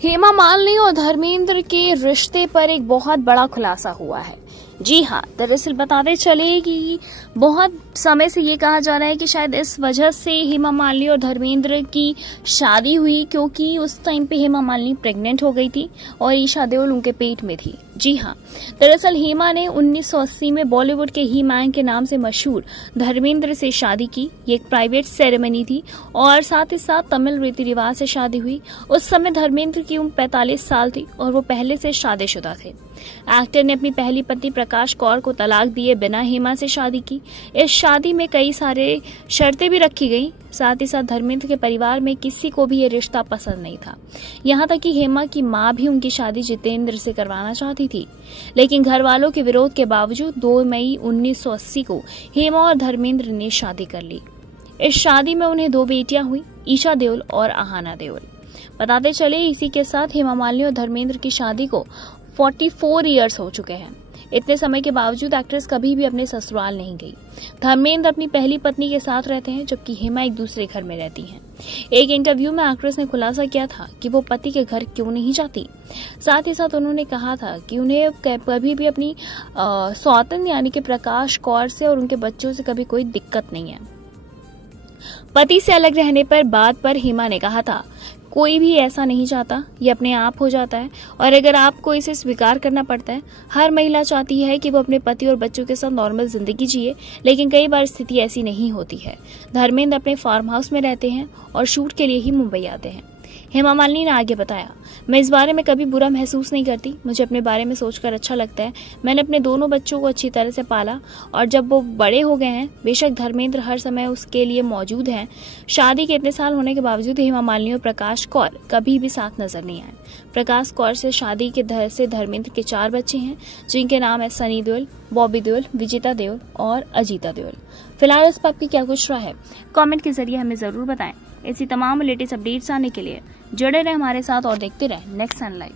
हेमा मालिनी और धर्मेंद्र के रिश्ते पर एक बहुत बड़ा खुलासा हुआ है। जी हाँ, दरअसल बताते चले कि बहुत समय से ये कहा जा रहा है कि शायद इस वजह से हेमा मालिनी और धर्मेंद्र की शादी हुई, क्योंकि उस टाइम पे हेमा मालिनी प्रेग्नेंट हो गई थी और ईशा देओल उनके पेट में थी। जी हाँ, दरअसल हेमा ने 1980 में बॉलीवुड के ही मैन के नाम से मशहूर धर्मेंद्र से शादी की। ये एक प्राइवेट सेरेमनी थी और साथ ही साथ तमिल रीति रिवाज से शादी हुई। उस समय धर्मेंद्र की उम्र 45 साल थी और वो पहले से शादीशुदा थे। एक्टर ने अपनी पहली पत्नी प्रकाश कौर को तलाक दिए बिना हेमा से शादी की। इस शादी में कई सारे शर्तें भी रखी गई। साथ ही साथ धर्मेंद्र के परिवार में किसी को भी ये रिश्ता पसंद नहीं था। यहाँ तक कि हेमा की मां भी उनकी शादी जितेंद्र से करवाना चाहती थी, लेकिन घर वालों के विरोध के बावजूद 2 मई 1980 को हेमा और धर्मेंद्र ने शादी कर ली। इस शादी में उन्हें 2 बेटियां हुई, ईशा देओल और आहाना देओल। बताते चले इसी के साथ हेमा मालिनी और धर्मेंद्र की शादी को 44 ईयर्स हो चुके हैं। इतने समय के बावजूद एक्ट्रेस कभी भी अपने ससुराल नहीं गई। धर्मेंद्र अपनी पहली पत्नी के साथ रहते हैं, जबकि हेमा एक दूसरे घर में रहती हैं। एक इंटरव्यू में एक्ट्रेस ने खुलासा किया था कि वो पति के घर क्यों नहीं जाती। साथ ही साथ उन्होंने कहा था कि उन्हें कभी भी अपनी सौतन यानी कि प्रकाश कौर से और उनके बच्चों से कभी कोई दिक्कत नहीं है। पति से अलग रहने पर बात पर हेमा ने कहा था, कोई भी ऐसा नहीं चाहता, ये अपने आप हो जाता है और अगर आपको इसे स्वीकार करना पड़ता है। हर महिला चाहती है कि वो अपने पति और बच्चों के साथ नॉर्मल जिंदगी जिए, लेकिन कई बार स्थिति ऐसी नहीं होती है। धर्मेंद्र अपने फार्म हाउस में रहते हैं और शूट के लिए ही मुंबई आते हैं। हेमा मालिनी ने आगे बताया, मैं इस बारे में कभी बुरा महसूस नहीं करती। मुझे अपने बारे में सोचकर अच्छा लगता है। मैंने अपने दोनों बच्चों को अच्छी तरह से पाला और जब वो बड़े हो गए हैं, बेशक धर्मेंद्र हर समय उसके लिए मौजूद हैं। शादी के इतने साल होने के बावजूद हेमा मालिनी और प्रकाश कौर कभी भी साथ नजर नहीं आए। प्रकाश कौर से शादी के से धर्मेंद्र के 4 बच्चे हैं, जिनके नाम है सनी देओल, बॉबी देओल, विजेता देओल और अजीता देओल। फिलहाल इस पर आपकी क्या कुछ राय है, कमेंट के जरिए हमें जरूर बताएं। ऐसी तमाम लेटेस्ट अपडेट्स आने के लिए जुड़े रहे हमारे साथ और देखते रहे नेक्स्ट सन लाइव।